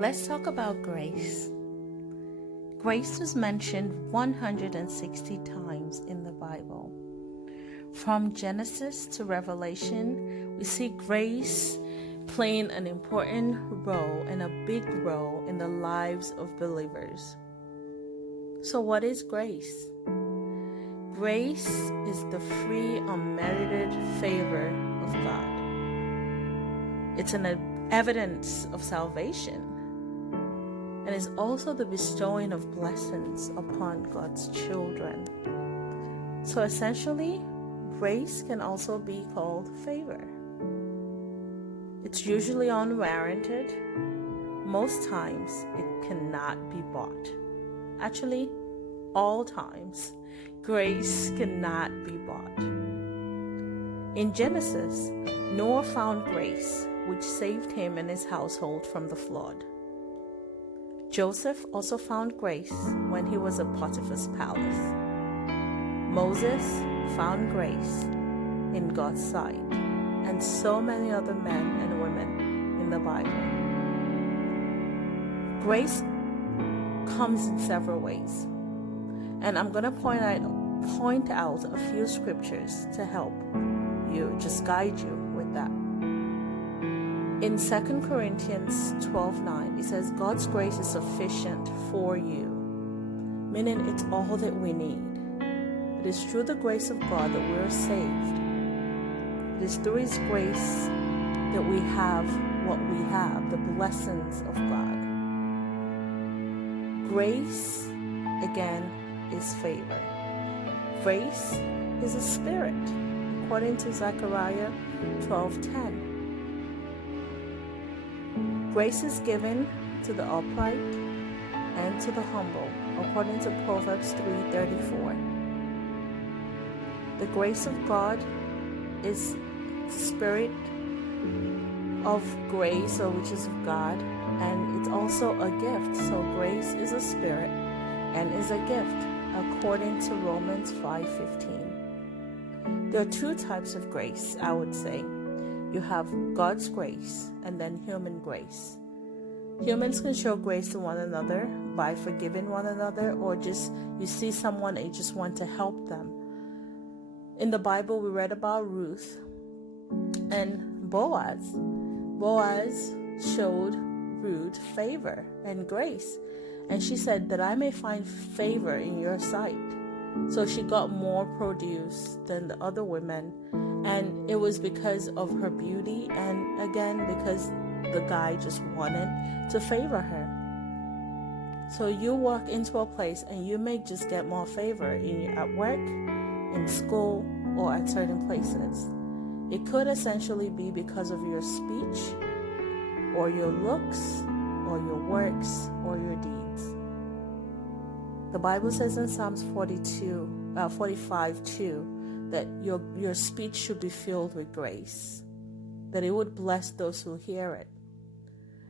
Let's talk about grace. Grace was mentioned 160 times in the Bible. From Genesis to Revelation, we see grace playing an important role and a big role in the lives of believers. So what is grace? Grace is the free, unmerited favor of God. It's an evidence of salvation, and is also the bestowing of blessings upon God's children. So essentially, grace can also be called favor. It's usually unwarranted. Most times, it cannot be bought. Actually, all times, grace cannot be bought. In Genesis, Noah found grace, which saved him and his household from the flood. Joseph also found grace when he was at Potiphar's palace. Moses found grace in God's sight, and so many other men and women in the Bible. Grace comes in several ways, and I'm going to point out a few scriptures to help you, just guide you with that. In 2 Corinthians 12:9, it says, God's grace is sufficient for you, meaning it's all that we need. It is through the grace of God that we're saved. It is through His grace that we have what we have, the blessings of God. Grace, again, is favor. Grace is a spirit, according to Zechariah 12:10. Grace is given to the upright and to the humble, according to Proverbs 3:34. The grace of God is the spirit of grace, or which is of God, and it's also a gift. So grace is a spirit and is a gift, according to Romans 5:15. There are two types of grace, I would say. You have God's grace and then human grace. Humans can show grace to one another by forgiving one another, or just you see someone and you just want to help them. In the Bible, we read about Ruth and Boaz. Boaz showed Ruth favor and grace, and she said that I may find favor in your sight. So she got more produce than the other women, and it was because of her beauty, and again because the guy just wanted to favor her. So you walk into a place and you may just get more favor at work, in school, or at certain places. It could essentially be because of your speech, or your looks, or your works, or your deeds. The Bible says in Psalms 45:2 that your speech should be filled with grace, that it would bless those who hear it.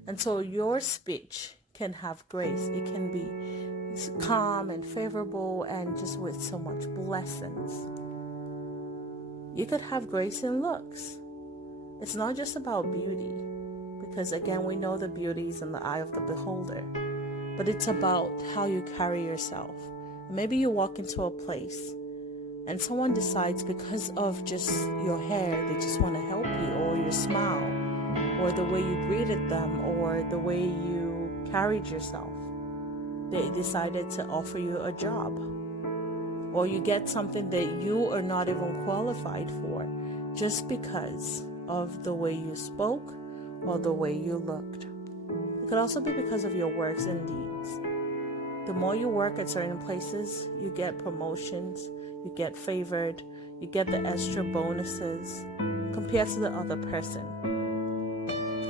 And so your speech can have grace. It can be calm and favorable and just with so much blessings. You could have grace in looks. It's not just about beauty, because again, we know the beauty is in the eye of the beholder, but it's about how you carry yourself. Maybe you walk into a place and someone decides because of just your hair, they just want to help you, or your smile, or the way you greeted them, or the way you carried yourself. They decided to offer you a job, or you get something that you are not even qualified for, just because of the way you spoke or the way you looked. It could also be because of your works and deeds. The more you work at certain places, you get promotions, you get favored, you get the extra bonuses compared to the other person.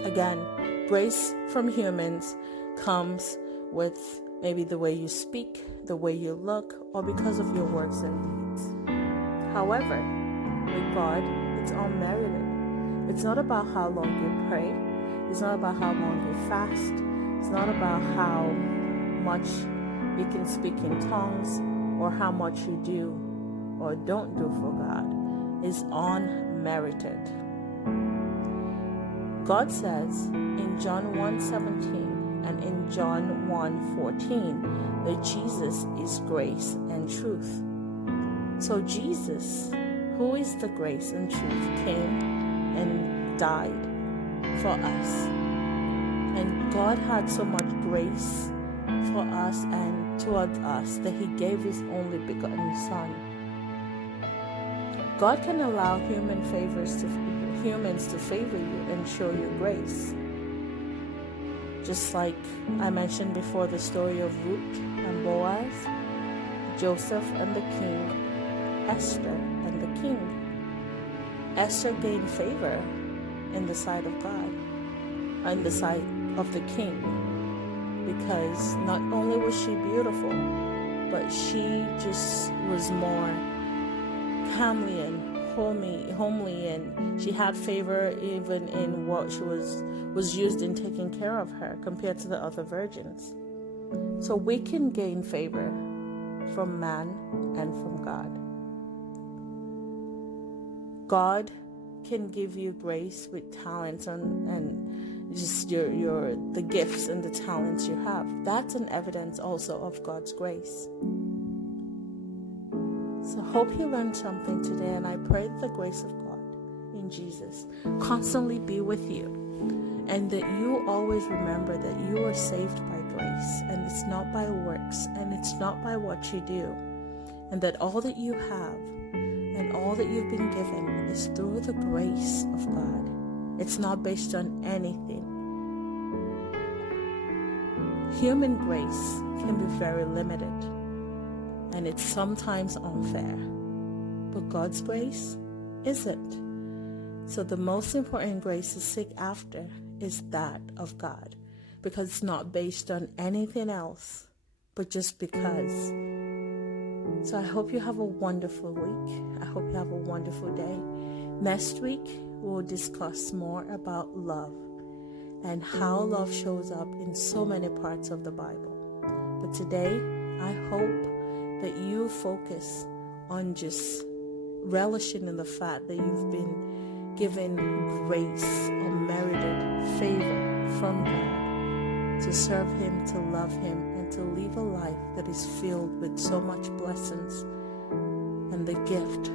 Again, grace from humans comes with maybe the way you speak, the way you look, or because of your works and deeds. However, with God, it's unmerited. It's not about how long you pray. It's not about how long you fast. It's not about how much you can speak in tongues or how much you do or don't do for God. It's unmerited. God says in John 1:17, and in John 1:14 that Jesus is grace and truth. So Jesus, who is the grace and truth, came and died for us. And God had so much grace for us and towards us that he gave his only begotten Son. God can allow humans to favor you and show you grace. Just like I mentioned before, the story of Ruth and Boaz, Joseph and the king, Esther and the king. Esther gained favor in the sight of God, in the sight of the king, because not only was she beautiful, but she just was more calmly and homely, and she had favor even in what she was used in taking care of her compared to the other virgins. So we can gain favor from man and from God. God can give you grace with talents and just the gifts and the talents you have. That's an evidence also of God's grace. So I hope you learned something today, and I pray that the grace of God in Jesus constantly be with you, and that you always remember that you are saved by grace, and it's not by works, and it's not by what you do, and that all that you have and all that you've been given is through the grace of God. It's not based on anything. Human grace can be very limited, and it's sometimes unfair, but God's grace isn't. So the most important grace to seek after is that of God, because it's not based on anything else, but just because. So I hope you have a wonderful week. I hope you have a wonderful day. Next week, we'll discuss more about love and how love shows up in so many parts of the Bible. But today, I hope that you focus on just relishing in the fact that you've been given grace, unmerited favor from God to serve him, to love him, and to live a life that is filled with so much blessings and the gift